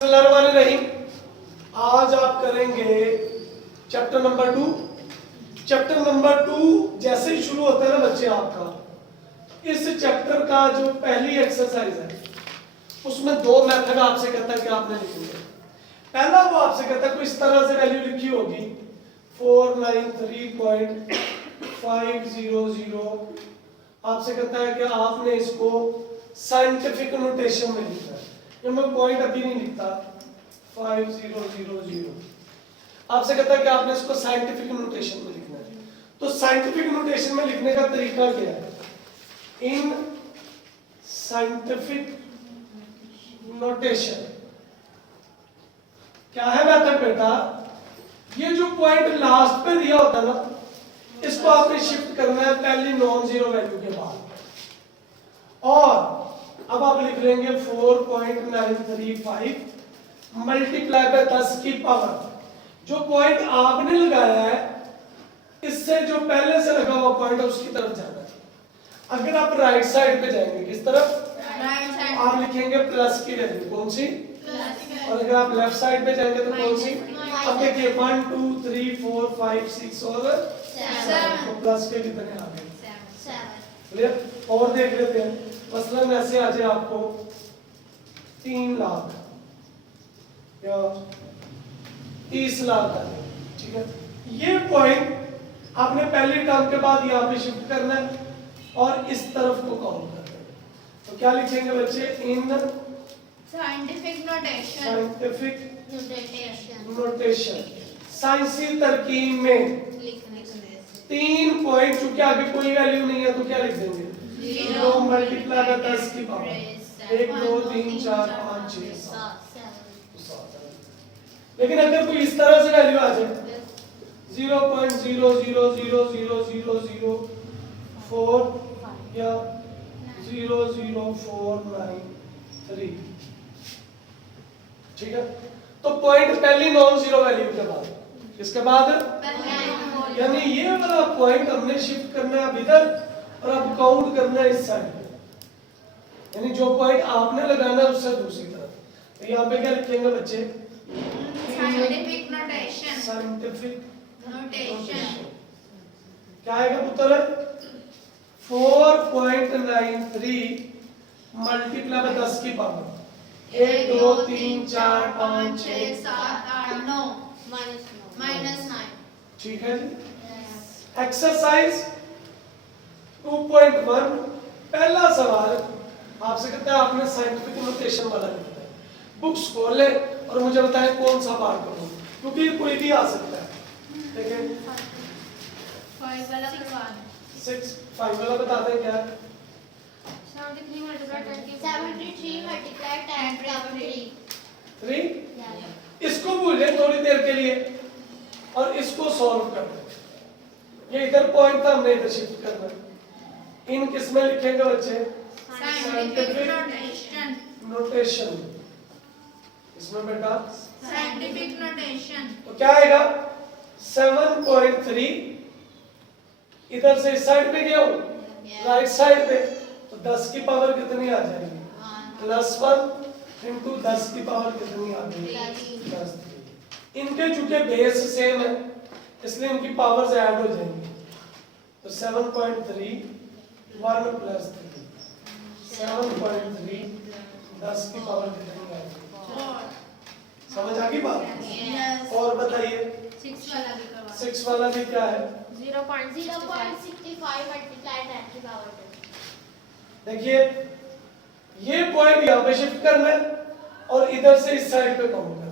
नहीं, आज आप करेंगे चैप्टर नंबर 2। चैप्टर नंबर 2 जैसे ही शुरू होता है ना बच्चे आपका, इस चैप्टर का जो पहली एक्सरसाइज है उसमें दो मेथड आपसे कहता है कि आपने लिखनी है। पहला वो आपसे कहता है कोई इस तरह से वैल्यू लिखी होगी 493.500। आपसे कहता है कि आपने इसको साइंटिफिक नोटेशन में लिखना है। ये मैं पॉइंट अभी नहीं लिखता 5000। आपसे कहता है कि आपने इसको साइंटिफिक नोटेशन में लिखना है। तो साइंटिफिक नोटेशन में लिखने का तरीका क्या है? इन साइंटिफिक नोटेशन क्या है मेथड बेटा? ये जो पॉइंट लास्ट पे दिया होता है ना, इसको आपने शिफ्ट करना है पहली नॉन जीरो वैल्यू के बाद, और अब आप लिख लेंगे 4.935 मल्टीप्लाई बाय 10 की पावर। जो पॉइंट आपने लगाया है इससे जो पहले से लगा हुआ पॉइंट है उसकी तरफ जाना है। अगर आप राइट साइड पे जाएंगे, किस तरफ? Right side. आप लिखेंगे प्लस की वैल्यू, कौन सी? और अगर आप लेफ्ट साइड पे जाएंगे तो कौन सी? अब देखिए 1 2 3 4 5 6 और 7, तो प्लस के कितने आ गए? 7। और देख लेते हैं, मसलन ऐसे आ जाए आपको 3 लाख या 30 लाख आ जाए, ठीक है। ये पॉइंट आपने पहली टर्म के बाद यहाँ पे शिफ्ट करना है और इस तरफ को काउंट करना है। तो क्या लिखेंगे बच्चे? In scientific notation. Scientific notation साइंसी तरकीब में लिखने 3 पॉइंट, चूंकि आगे कोई वैल्यू नहीं है तो क्या लिख देंगे? 0 मल्टीप्लाई बाय 10 की पावर 1 2 3 4 5 6 7। लेकिन अगर कोई इस तरह से वैल्यू आ जाए 0.00000004 या 00493, ठीक है। तो पॉइंट पहली नॉन जीरो वैल्यू के बाद, किसके बाद? यानी ये वाला पॉइंट हमने शिफ्ट करना है अब इधर, और अब काउंट करना है इस साइड पे। यानी जो पॉइंट आपने लगाना है उससे दूसरी तरफ। तो यहाँ पे क्या लिखेंगे बच्चे? Scientific notation. साइंटिफिक नोटेशन क्या आएगा पुत्र? 4.93 मल्टीप्लाई बाय 10 की पावर 1 2 3 4 5 6 7 8 9 -9। ठीक है जी। एक्सरसाइज 2.1 पहला सवाल आपसे कहता है आपने साइंटिफिक नोटेशन वाला लिखना है। बुक्स खोल ले और मुझे बताएं कौन सा पार्ट करूं, क्योंकि कोई भी आ सकता है। ठीक है, 5 वाला करवा दो। 6 5 वाला बताते हैं क्या है? 73 मल्टीप्लाई 10 की 3। इसको भूले थोड़ी देर के लिए और इसको सॉल्व कर दो। ये इधर पॉइंट था, हमने इधर शिफ्ट करना है। इन किस में लिखेंगे बच्चे? Scientific notation. नोटेशन। इसमें बेटा साइंटिफिक नोटेशन। तो क्या आएगा? 7.3 इधर से इस साइड पे गया हूं, राइट साइड पे, तो 10 की पावर कितनी आ जाएगी? +1 इंटू 10 की पावर कितनी आ गई? 10। इनके चूंकि बेस सेम है इसलिए इनकी पावर्स ऐड हो जाएंगी। तो 7.3 1 + 3 7.3 10 की पावर कितनी आएगी? समझ आ गई बात? और बताइए 6 वाला भी करवा 6 वाला भी क्या है? 0.65 मल्टीप्लाई 10 की पावर 2। देखिए ये पॉइंट यहाँ पे शिफ्ट करना है और इधर से इस साइड पे काउंट करना है।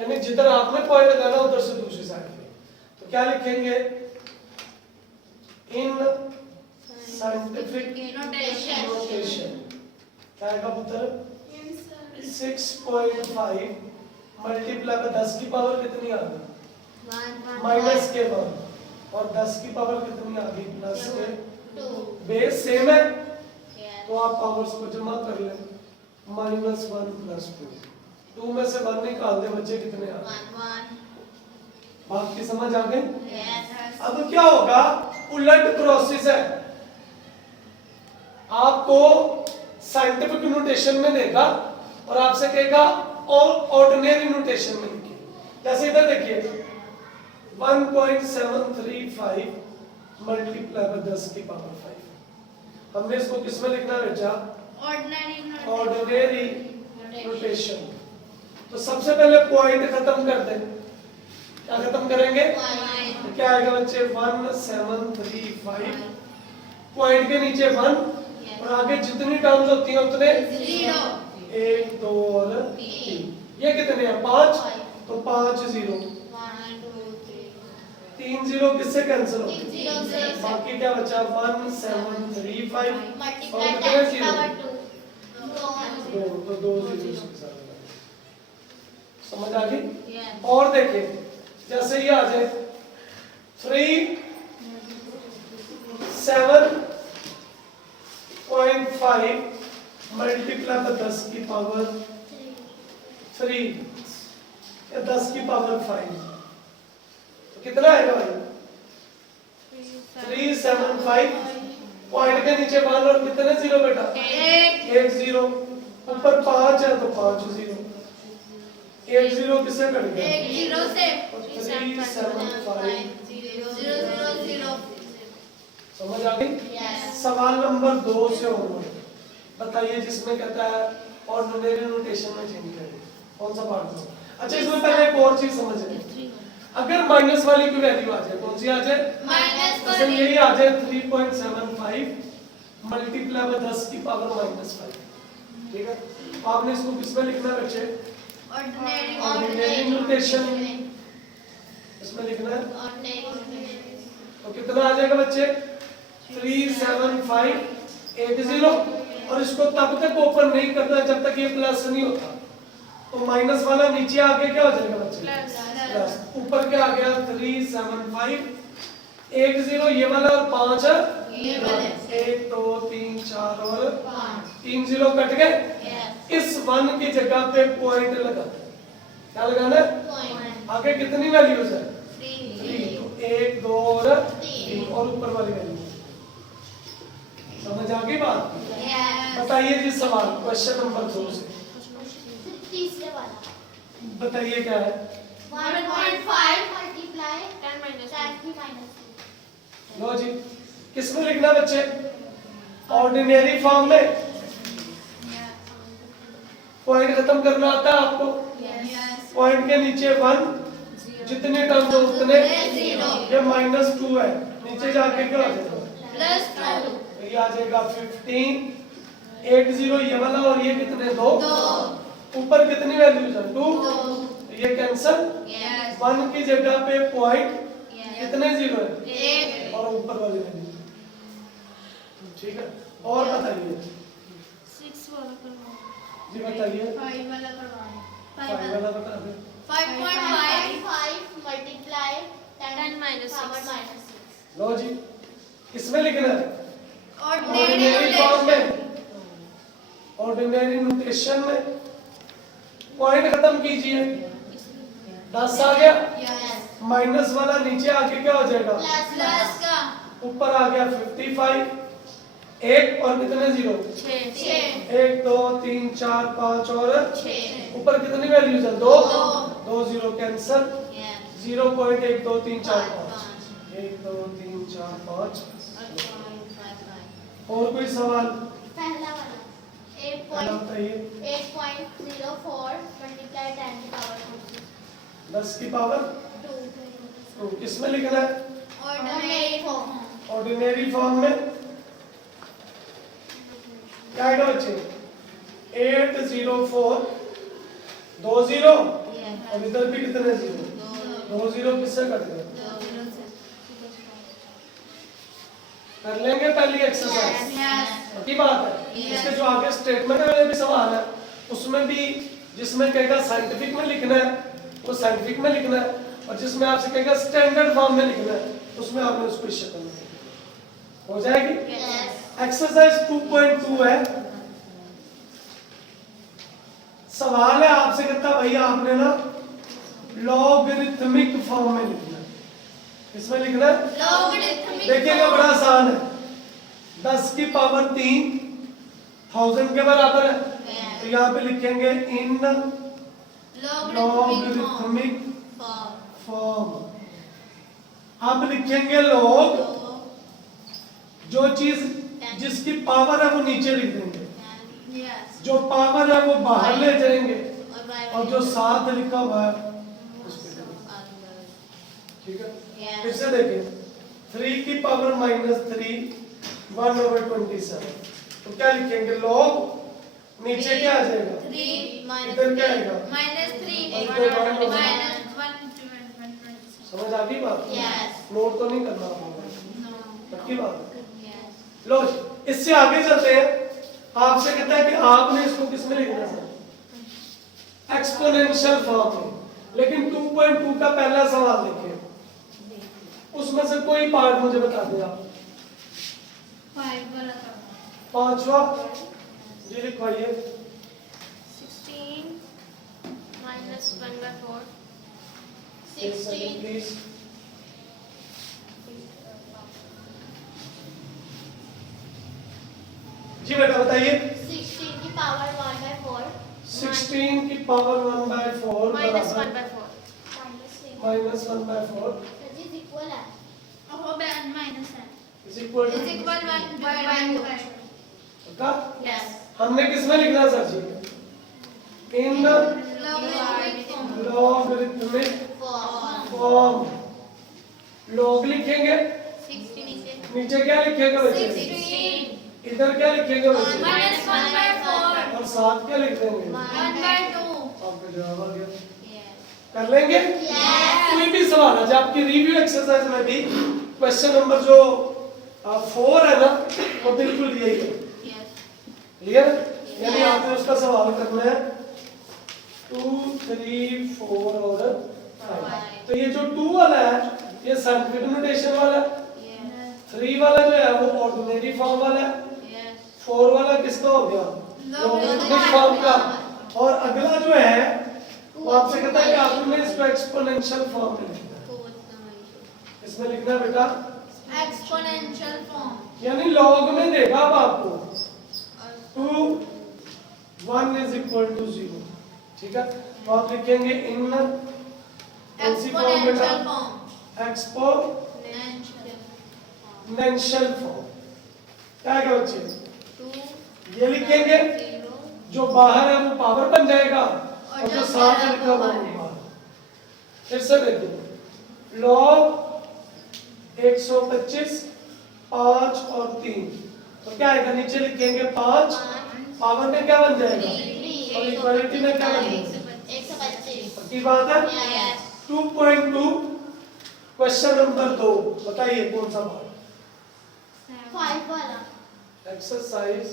यानी जिधर आपने पॉइंट लगाना उधर से दूसरी साइड पे। तो क्या लिखेंगे? इन साइंटिफिक नोटेशन क्या आएगा पुत्र? 6.5 मल्टीप्लाई बाय 10 की पावर कितनी आ गई? माइनस के बाद, और 10 की पावर कितनी आ गई? प्लस के। बेस सेम है तो आप पावर्स को जमा कर लें। -1 + 2 2 में से 1 निकाल दे बच्चे, कितने आ गए? 1 बात की समझ आ गई? यस। अब क्या होगा? उलट प्रोसेस है। आपको साइंटिफिक नोटेशन में देगा और आपसे कहेगा और ऑर्डिनरी नोटेशन में लिखिए। जैसे इधर देखिए 1.735 मल्टीप्लाई बाय 10 की पावर 5। हमने इसको किस में लिखना है बेटा? Ordinary notation. तो सबसे पहले पॉइंट खत्म कर दें। क्या खत्म करेंगे? तो क्या आएगा बच्चे? 1735 पॉइंट के नीचे 1 और आगे जितनी टर्म्स होती हैं उतने 1 2 और 3। ये कितने हैं? 5। तो 5 0 3 0 किससे कैंसिल हो? बाकी क्या बचा? 1735 और कितने 0? 2। तो 2 0 इसके साथ लगा। समझ आ गई? और देखिए जैसे ये आ जाए 37.5 मल्टीप्लाई बाय 10 की पावर 3 या 10 की पावर 5 तो कितना आएगा भाई? 375 पॉइंट के नीचे 1 और कितने 0 बेटा? 1 0 ऊपर 5 है तो 5 0 1 0 किससे कट गया? 375 समझ आ गई? सवाल नंबर 2 से और बताइए जिसमें कहता है ऑर्डिनरी नोटेशन में चेंज करें। कौन सा पार्ट है? अच्छा इसमें पहले एक और चीज समझ लें। अगर माइनस वाली की वैल्यू आ जाए, कौन सी आ जाए? जैसे यही आ जाए 3.75 मल्टीप्लाई बाय 10 की पावर -5। ठीक है, तो आपने इसको किस में लिखना है बच्चे? ऑर्डिनरी नोटेशन इसमें लिखना है। तो कितना आ जाएगा बच्चे? 37580 और इसको तब तक ओपन नहीं करना जब तक ये प्लस नहीं होता। तो माइनस वाला नीचे आके क्या हो जाएगा बच्चे? प्लस। ऊपर क्या आ गया? 37580 ये वाला और 5 है 1 2 3 4 और 3 0 कट गए। इस 1 की जगह पे पॉइंट लगा। क्या लगाना है? आगे कितनी वैल्यूज है? 3। तो 1 2 और 3 और ऊपर वाली वैल्यू। समझ आ गई बात? बताइए जी सवाल क्वेश्चन नंबर 2 से तीसरे वाला बताइए क्या है? 1.5 मल्टीप्लाई 10 की माइनस। लो जी किस में लिखना बच्चे? ऑर्डिनरी फॉर्म में। पॉइंट खत्म करना आता है आपको? पॉइंट के नीचे 1 जितने टर्म्स हो उतने 0 ये -2 है नीचे जाके क्या हो जाएगा? +2 ये आ जाएगा 15 80 ये वाला और ये कितने 2 ऊपर कितनी वैल्यूज है? 2 ये कैंसिल। 1 की जगह पे पॉइंट कितने 0 है? 1 और ऊपर वाली वैल्यू। ठीक है, और बताइए 6 वाला करवाओ जी बताइए 5 वाला करवाओ 5 वाला बता दे। 5.5 मल्टीप्लाई 10 माइनस 6 लो जी किसमें लिखना है? ऑर्डिनरी फॉर्म में। ऑर्डिनरी नोटेशन में पॉइंट खत्म कीजिए। 10 आ गया माइनस वाला नीचे आके क्या हो जाएगा? प्लस का ऊपर आ गया 55 1 और कितने 0? 1 2 3 4 5 और 6 ऊपर कितनी वैल्यूज है? 2 2 0 कैंसिल। 0.1 2 3 4 5 1 2 3 4 5 और कोई सवाल? पहला वाला पहला बताइए। 8.04 मल्टीप्लाई 10 की पावर 10 की पावर 2 तो किसमें लिखना है? ऑर्डिनरी फॉर्म ऑर्डिनरी फॉर्म में क्या आएगा बच्चे? 804 2 0 और इधर भी कितने 0? 2 0 किससे कट गए? कर लेंगे पहली एक्सरसाइज की बात है। इसके जो आगे स्टेटमेंट वाले भी सवाल है उसमें भी जिसमें कहेगा साइंटिफिक में लिखना है वो साइंटिफिक में लिखना है और जिसमें आपसे कहेगा स्टैंडर्ड फॉर्म में लिखना है उसमें आपने उसको इस शक्ल में हो जाएगी। एक्सरसाइज 2.2 है। सवाल है आपसे कहता भैया आपने ना लॉगरिथमिक फॉर्म में लिखना है। इसमें लिखना है देखिएगा बड़ा आसान है। 10 की पावर 3 1000 के बराबर है तो यहाँ पे लिखेंगे इन लॉगरिथमिक form. फॉर्म। अब लिखेंगे लॉग, जो चीज जिसकी पावर है वो नीचे लिख देंगे, Yes. जो पावर है वो बाहर ले जाएंगे, और और जो साथ लिखा हुआ है उस पे करेंगे। ठीक है, Yes. फिर से देखें, 3 की पावर -3 1/27। तो क्या लिखेंगे, लॉग नीचे क्या आ जाएगा, 3 इधर क्या आएगा, -3 और इधर 1 होगा। -1 समझ आ गई बात? Yes. नोट तो नहीं करना आपको, No. पक्की बात? Yes. लो इससे आगे चलते हैं। आपसे कहता है कि आपने इसको किस में लिखना है, एक्सपोनेंशियल फॉर्म में। लेकिन 2.2 का पहला सवाल देखिए, उसमें से कोई पार्ट मुझे बता दें आप। 5 वाला था। पांचवा जी लिखवाइए। 16 -1/4 एक सेकंड प्लीज। जी बेटा बताइए। 16 की पावर 1/4 16 की पावर 1/4 -1/4 -1/4 इज इक्वल है Oh, band minus है. Is equal Is equal 1/2. का यस हमने किस में लिखना सर जी, इन Logarithmic form. Logarithmic form form. Log लिखेंगे, 16 नीचे क्या लिखेंगे बच्चे, 16 इधर क्या लिखेंगे बच्चे, Minus 1/4. और साथ क्या लिख देंगे। 1/2. आपका जवाब आ गया। यस कर लेंगे। Yes. कोई भी सवाल है, जब आपकी रिव्यू एक्सरसाइज में भी क्वेश्चन नंबर जो 4 है ना, वो बिल्कुल यही है। Yes clear? यानी आपने उसका सवाल करना है 2 3 4 और 5। तो ये जो 2 वाला है ये साइंटिफिक नोटेशन वाला है, यस 3 वाला जो है वो ऑर्डिनरी फॉर्म वाला है, यस 4 वाला किसका हो गया, लॉगरिथमिक फॉर्म का। और अगला जो है वो आपसे कहता है कि आपने इसको एक्सपोनेंशियल फॉर्म में लिखना है। इसमें लिखना है बेटा, Exponential form. यानी लॉग में देगा अब आपको 2 1 इज इक्वल टू 0। ठीक है, तो आप लिखेंगे इन कौन सी फॉर्म बेटा, Exponential form. Exponential form. क्या है बच्चे, 2 ये लिखेंगे, 0 जो बाहर है वो पावर बन जाएगा, और जो जो साथ है लिखा हुआ वो पावर। फिर से देखिए, लॉग 125 5 और 3, तो क्या आएगा, नीचे लिखेंगे 5, पावर में क्या बन जाएगा, और इक्वालिटी में क्या बन जाएगा। 125 पक्की बात है। यस 2.2 क्वेश्चन नंबर 2 बताइए कौन सा पार्ट, 5 वाला एक्सरसाइज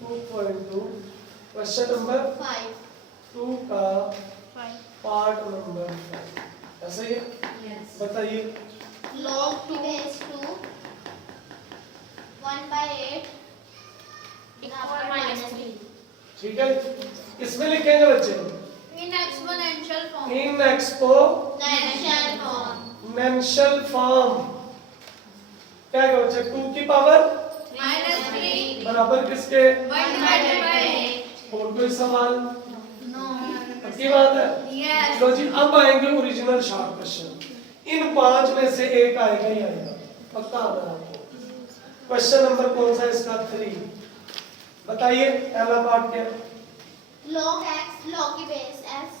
2.2 क्वेश्चन नंबर 5 2 का पार्ट नंबर 5, ऐसा ही है। यस बताइए। log 2 base 2 1/8 equal -3 ठीक है, इसमें लिखेंगे बच्चे In exponential form. In exponential natural form form. क्या है बच्चे, 2 की पावर -3. बराबर किसके, 1/8. और कोई सवाल, No. पक्की बात है। Yes. लो जी, अब आएंगे ओरिजिनल शॉर्ट क्वेश्चन। इन 5 में से एक आएगा ही आएगा, पक्का आता है आपको। क्वेश्चन नंबर कौन सा है इसका, 3। बताइए पहला पार्ट क्या है। log x log की base s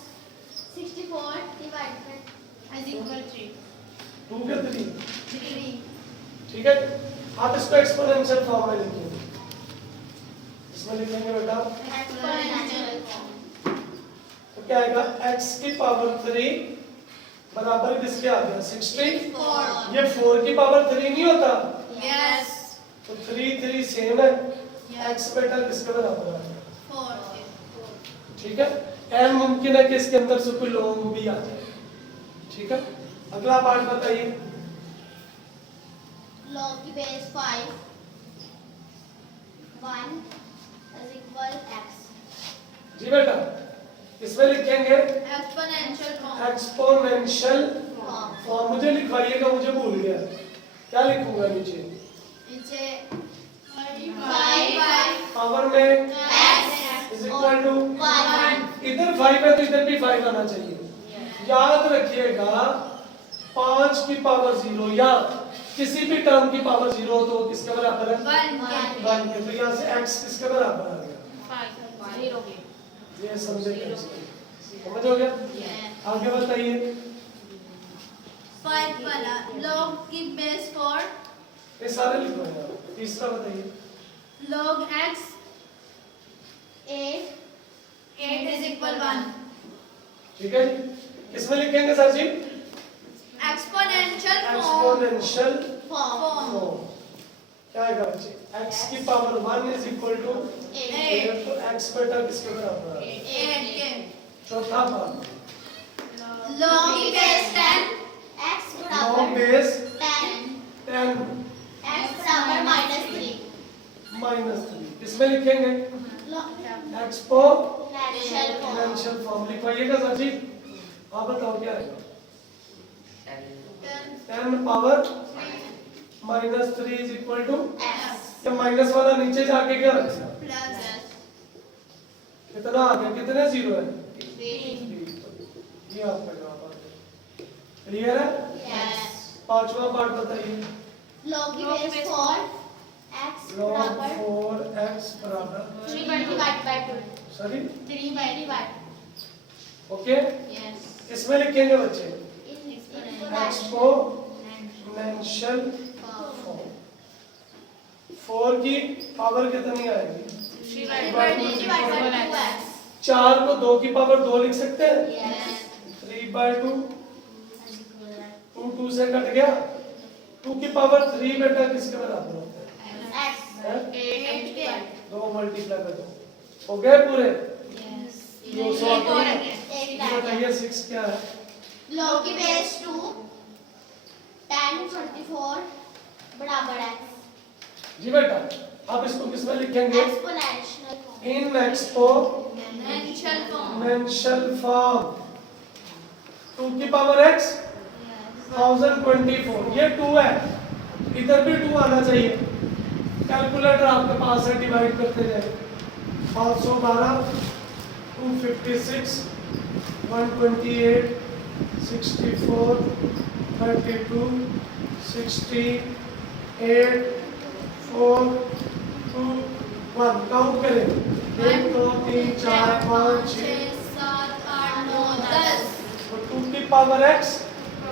64 divided Is equal 3. 2 के 3, 3. ठीक है। आप इसको एक्सपोनेंशियल फॉर्म में लिखेंगे, इसमें लिखेंगे बेटा, exponential form तो क्या आएगा, x की पावर 3 बराबर किसके आ गया, 60। 4 ये 4 की पावर 3 नहीं होता, Yes. तो 3 3 सेम है, Yes. x बेटा किसके बराबर है, 4. ठीक है। एन मुमकिन है कि इसके अंदर से कोई लॉग भी आ जाए, ठीक है। अगला पार्ट बताइए। log की base 5 1 is equal x जी बेटा, इसमें लिखेंगे Exponential form. Exponential form form. मुझे लिखवाइएगा, मुझे भूल गया, क्या लिखूंगा नीचे, नीचे 5. पावर में x इज इक्वल टू 1 इधर 5 है तो इधर भी 5 आना चाहिए। याद रखिएगा 5 की पावर 0 या किसी भी टर्म की पावर 0 तो वो किसके बराबर है? 1 के। तो यहाँ से x किसके बराबर आ गया? ये समझे कैसे? समझ हो गया? आगे बताइए। 5 वाला log की बेस 4 ये सारे लिखो यार। तीसरा बताइए। log x 8 8 is equal 1 ठीक है जी? किसमें लिखेंगे सर जी? exponential form exponential form form. क्या आएगा बच्चे? x की पावर 1 इज इक्वल टू 8 तो x बेटा किसके बराबर है? 8 के चौथा पार्ट log की बेस 10 x लॉग बराबर बेस 10 10 x बराबर -3 -3 किसमें लिखेंगे? natural एक्सपोनेंशियल form फॉर्म लिखवाइएगा सर जी। आप बताओ क्या आएगा? 10 power -3 is equal to x ये माइनस वाला नीचे जाके क्या रहेगा? प्लस कितना आ गया? कितने जीरो है? 3 ये आपका जवाब आ गया। क्लियर है? yes पांचवा पार्ट बताइए। log की बेस 4 x log बराबर 4x बराबर 3 divided by 2 sorry 3 by divide okay yes इसमें लिखेंगे बच्चे exponential एक्सपोनेंशियल form फॉर्म। 4 की पावर कितनी आएगी? 3 divided by 2x 4 को 2 की पावर 2 लिख सकते हैं? yes 3/2 2 2 से कट गया। 2 की पावर 3 बेटा किसके बराबर होता है? x हैं? 8 के 2 मल्टीप्लाई कर दो हो गए पूरे। yes 200 एक और है। एक ये बताइए 6 क्या है? log की बेस 2 10 24 बराबर x जी बेटा आप इसको किसमें लिखेंगे? exponential form in exponential exponential form form 2 की पावर x 1024 ये 2 है इधर भी 2 आना चाहिए। कैलकुलेटर आपके पास है डिवाइड करते जाए 512 256 128 64 32 68 4 2 1 काउंट करें 1 2 3 4 5 6 7 8 9 10 तो 2 की पावर x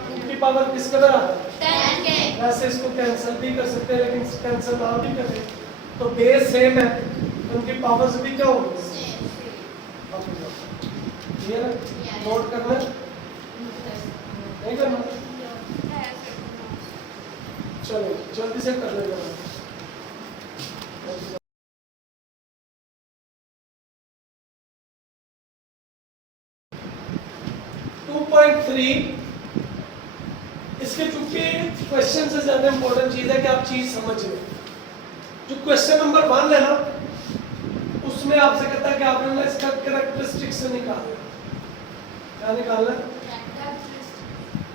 2 की पावर किसके बराबर? 10 के वैसे इसको कैंसिल भी कर सकते हैं लेकिन कैंसिल ना भी करें तो बेस सेम है उनकी पावर्स भी क्या होगी? क्लियर है? नोट करना है? नहीं करना? चलो जल्दी से कर लेगा। 2.3 इसके चूंकि क्वेश्चन से ज्यादा इंपॉर्टेंट चीज है कि आप चीज समझ लें। जो क्वेश्चन नंबर 1 है ना उसमें आपसे कहता है कि आपने ना इसका कैरेक्टरिस्टिक्स निकालना है। क्या निकालना है?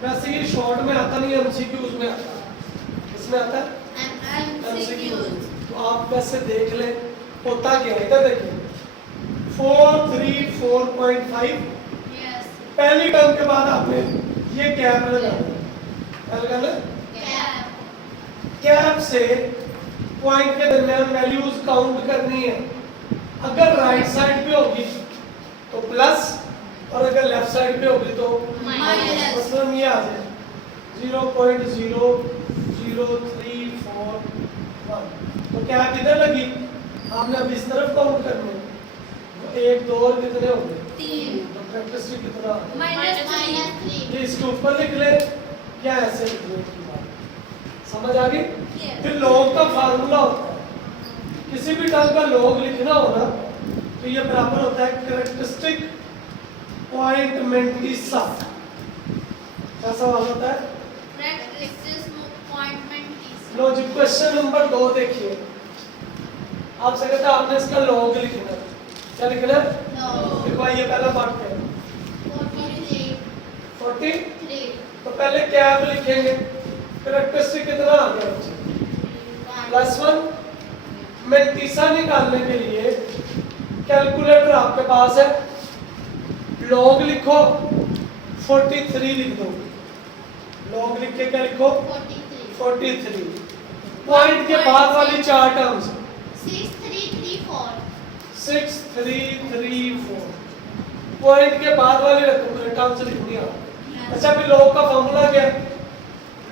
वैसे ये शॉर्ट में आता नहीं है एमसीक्यूज में आता है। इसमें आता है एमसीक्यूज। तो आप वैसे देख लें होता क्या है इधर देखिए 434.5 यस पहली टर्म के बाद आपने ये गैप लगाना क्या लगाना गैप से पॉइंट के दरमियान वैल्यूज काउंट करनी है। अगर राइट साइड पे होगी तो प्लस और अगर लेफ्ट साइड पे होगी तो माइनस। मतलब ये आ जाए 0.00341 तो गैप इधर लगी आपने अब इस तरफ काउंट करने तो 1 2 और कितने हो गए 3 तो कैरेक्टरिस्टिक कितना आ गया? -3 ये इसके ऊपर लिख ले या ऐसे लिख ले इसकी बात समझ आ गई? Yes. फिर लॉग का फार्मूला होता है किसी भी टर्म का लॉग लिखना हो ना तो ये बराबर होता है कैरेक्टरिस्टिक पॉइंट मेंटिसा। क्या सवाल होता है? लो जी क्वेश्चन नंबर 2 देखिए आपसे कहता है आपने इसका लॉग लिखना है। क्या लिखना है? लिखवाइए पहला पार्ट पे 40 तो पहले कैप लिखेंगे कैरेक्टरिस्टिक कितना आ गया बच्चे +1 मेंटिसा निकालने के लिए कैलकुलेटर आपके पास है लॉग लिखो 43 लिख दो, लॉग लिख के क्या लिखो 43 43। पॉइंट के बाद वाली चार टर्म्स 6334 6334, पॉइंट के बाद वाली टर्म्स लिखनी है। अच्छा फिर लॉग का फॉर्मूला क्या है?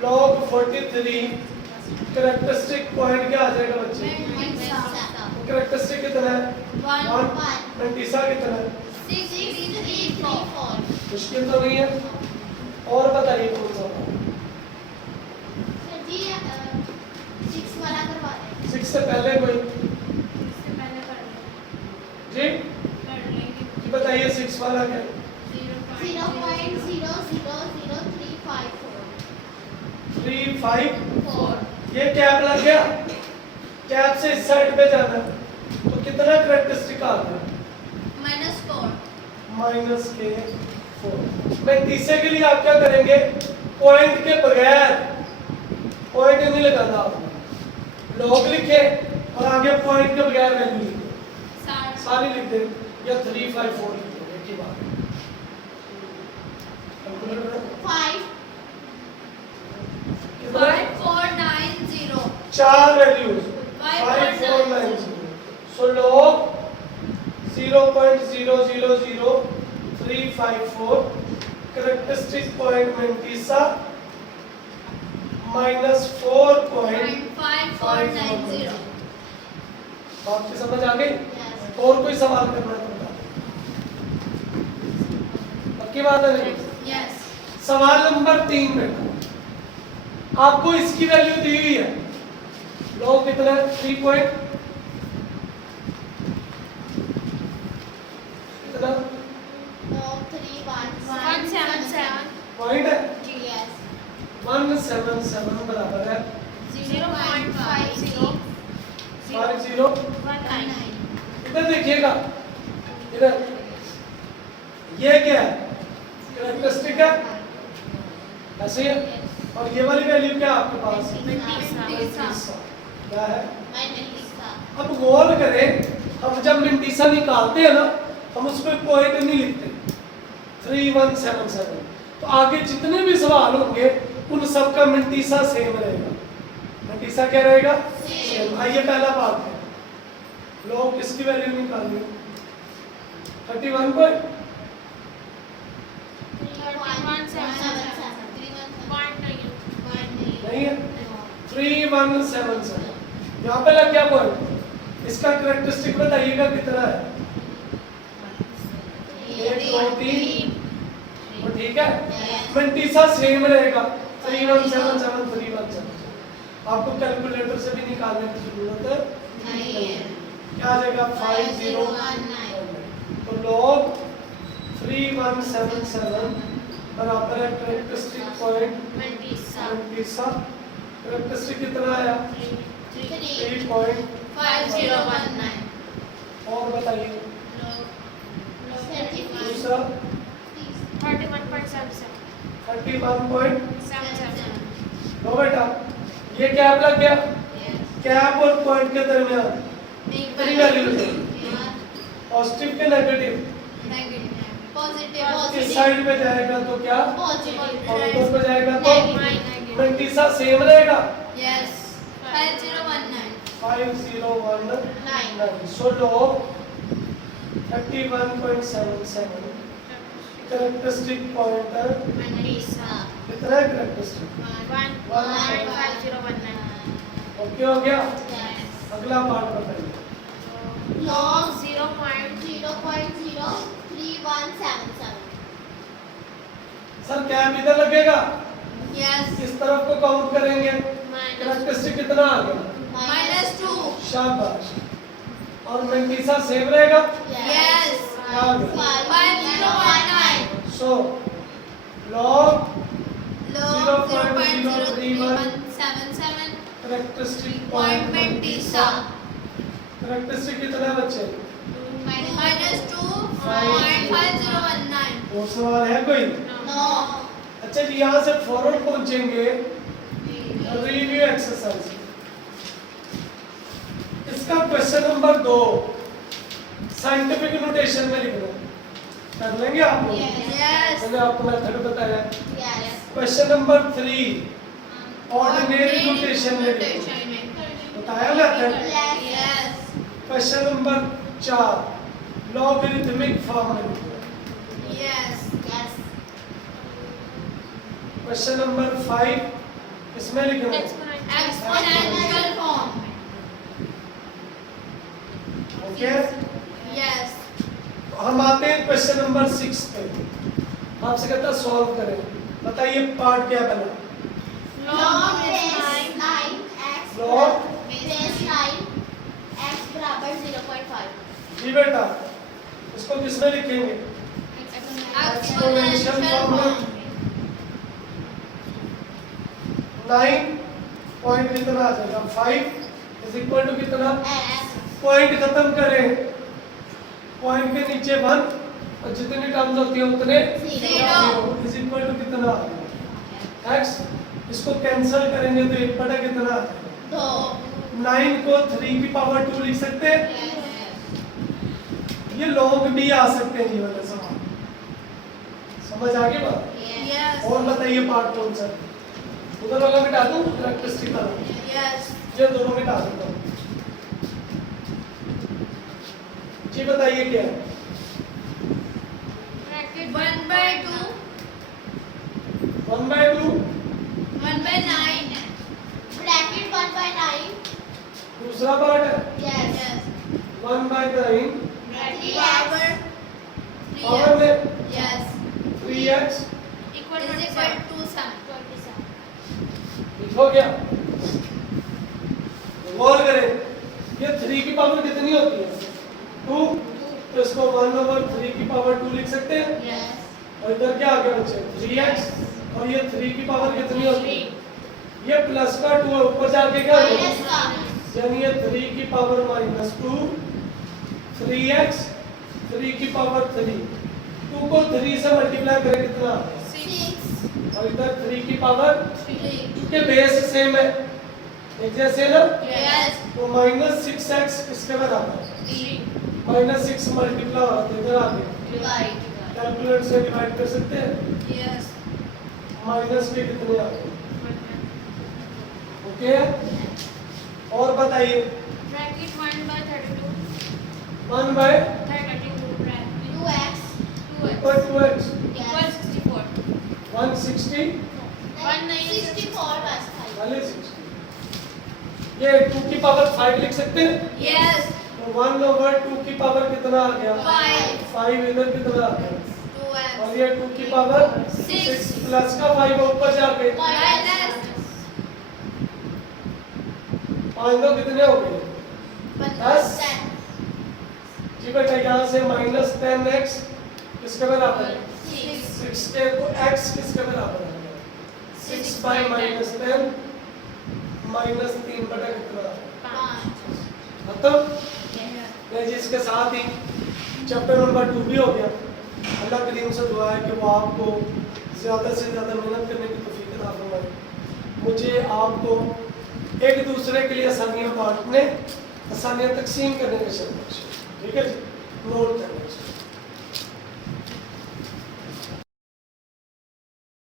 लॉग 43 कैरेक्टरिस्टिक पॉइंट क्या आ जाएगा बच्चे? कैरेक्टरिस्टिक कितना है? 1। मेंटिसा कितना है? 6334 मुश्किल तो नहीं है। और बताइए कौन सा? सर जी 6 वाला करवा दें। 6 से पहले कोई इससे पहले कर जी लेंगे बताइए 6 वाला क्या है? 0.00354 354। ये कैप लग गया, कैप से इस साइड पे जाना है, तो कितना कैरेक्टरिस्टिक आ गया? -4 माइनस के 4। मैं तीसरे के लिए आप क्या करेंगे? पॉइंट के बगैर, पॉइंट नहीं लगाना आपने, लॉग लिखे और आगे पॉइंट के बगैर वैल्यू लिखे, 60 सारी लिख दे या 354 लिख दो, एक ही बात। कैलकुलेटर 5 कितना? 5490 चार values 5490 so log 0.000354 characteristic point mantissa -4.5490। आपकी समझ आ गई? और कोई सवाल करना है तो बता दो। पक्की बात है नहीं? यस सवाल नंबर 3 में आपको इसकी वैल्यू दी हुई है, लॉग कितना है? 3 पॉइंट कितना 177 पॉइंट है? yes 177 बराबर है 0.50 50। 19 इधर देखिएगा, इधर ये क्या है? कैरेक्टरिस्टिक है, ऐसे ही है। और ये वाली वैल्यू क्या है आपके पास? मेंटिसा। क्या है? अब गौर करें, हम जब मेंटिसा निकालते हैं ना, हम उसमें पॉइंट नहीं लिखते 3177, तो आगे जितने भी सवाल होंगे उन सब का मेंटिसा सेम रहेगा। मेंटिसा क्या रहेगा? सेम। आइए पहला पार्ट है, लॉग किसकी वैल्यू निकालनी है? 31 पॉइंट नहीं है, 3177 यहाँ पे लग गया पॉइंट। इसका कैरेक्टरिस्टिक बताइएगा कितना है? 1 2 3, और ठीक है, मेंटिसा सेम रहेगा 3177 317। आपको कैलकुलेटर से भी निकालने की जरूरत नहीं है। क्या आ जाएगा? 5019। तो लॉग 3177 बराबर है कैरेक्टरिस्टिक पॉइंट मेंटिसा। कैरेक्टरिस्टिक कितना आया? 3.5019। और बताइए दूसरा 31.77। लो बेटा, ये कैप लग गया, कैप और पॉइंट के दरमियान कितनी वैल्यू है? पॉजिटिव के नेगेटिव? इस साइड पे जाएगा तो क्या? और ऊपर पे जाएगा तो मेंटिसा सेम रहेगा 5019। सो लॉग 31.77 कैरेक्टरिस्टिक पॉइंट है कितना है? कैरेक्टरिस्टिक 1.5019। ओके हो गया। अगला पार्ट बताइए। log 0.03177 सर कैप इधर लगेगा, यस इस तरफ को काउंट करेंगे, कैरेक्टरिस्टिक कितना आ गया? -2 शाबाश। और मेंटिसा सेम रहेगा? यस क्या आ गया? 5019 so log log 0.03177 characteristic point mantissa characteristic कितना है बच्चे? -2.5019। और सवाल है कोई? no अच्छा जी, यहाँ से फॉरवर्ड पहुंचेंगे रिव्यू एक्सरसाइज। इसका क्वेश्चन नंबर 2 साइंटिफिक नोटेशन में लिखना है। कर लेंगे आप लोग? Yes. मैंने आपको मेथड बताया। Yes. Question number 3 ordinary notation में लिखो। बताया method. Yes. Question number 4 logarithmic form में लिखो। Yes. Yes. क्वेश्चन नंबर 5 इसमें लिखेंगे। Exponential form. Okay, Yes. हम आते हैं क्वेश्चन नंबर 6 पे। आपसे कहता सॉल्व करें। बताइए पार्ट क्या बना? Log base 9 x Log base 9 x बराबर 0.5. जी बेटा, इसको किसमें लिखेंगे? Exponential form. 9 पॉइंट कितना आ जाएगा? 5 इज इक्वल टू कितना? X. पॉइंट खत्म करें। पॉइंट के नीचे 1 और जितनी टर्म्स होती है उतने Zero. इज इक्वल टू कितना? x। इसको कैंसिल करेंगे तो 1 बटा कितना? 2. 9 को 3 की पावर 2 लिख सकते हैं। ये लॉग भी आ सकते हैं ये वाला सवाल। समझ आ गई बात? Yes. और बताइए पार्ट कौन सा? उधर वाला मिटा दूं इलेक्ट्रिसिटी वाला? Yes. ये दोनों मिटा देता हूं। जी बताइए क्या है? 1/2. 1/2 1/9. Bracket 1/9. दूसरा पार्ट है Yes. Yes. 1/9 Power. पावर में Yes. 3x Equal to sum. 27. हो गया। गौर करें, ये 3 की पावर कितनी होती है? 2। तो इसको 1/3 की पावर 2 लिख सकते हैं। Yes. और इधर क्या आ गया बच्चे? 3x। और ये 3 की पावर कितनी होती है? ये प्लस का 2 है, ऊपर जाके क्या होगा? Minus का. यानी ये 3 की पावर -2 3x 3 की पावर 3 2 को 3 से मल्टीप्लाई करें कितना? 6. और इधर 3 की पावर 3. के बेस सेम है, एक जैसे ना। Yes. तो -6x किसके बराबर? 6 मल्टीप्लाई हो तो इधर आ गया। Divide. कैलकुलेटर से डिवाइड कर सकते हैं। Yes. माइनस के कितने आ गए? ओके, और बताइए। Bracket 1/32. 1/2x 2x. पर 2x Yes. 64. 160 64 बस खाली. वाले 60। ये 2 की पावर 5 लिख सकते हैं। Yes. तो 1/2 की पावर कितना आ गया? 5. 5 इधर कितना आ गया? 2x. और ये 2 की पावर 6 प्लस का 5 ऊपर जाके minus 5 दो कितने हो गए? 10। 10. जी बेटा, यहाँ से -10x किसके बराबर है? 6 के को x किसके बराबर है? 6/-10 -3 बटा कितना? 5. मतलब ये जी इसके साथ ही चैप्टर नंबर 2 भी हो गया। अल्लाह करीम से दुआ है कि वो आपको ज़्यादा से ज़्यादा मेहनत करने की तौफीक अता फरमाए। मुझे आपको एक दूसरे के लिए आसानियाँ बांटने, आसानियाँ तकसीम करने का शौक है। ठीक है जी, नोट करने का।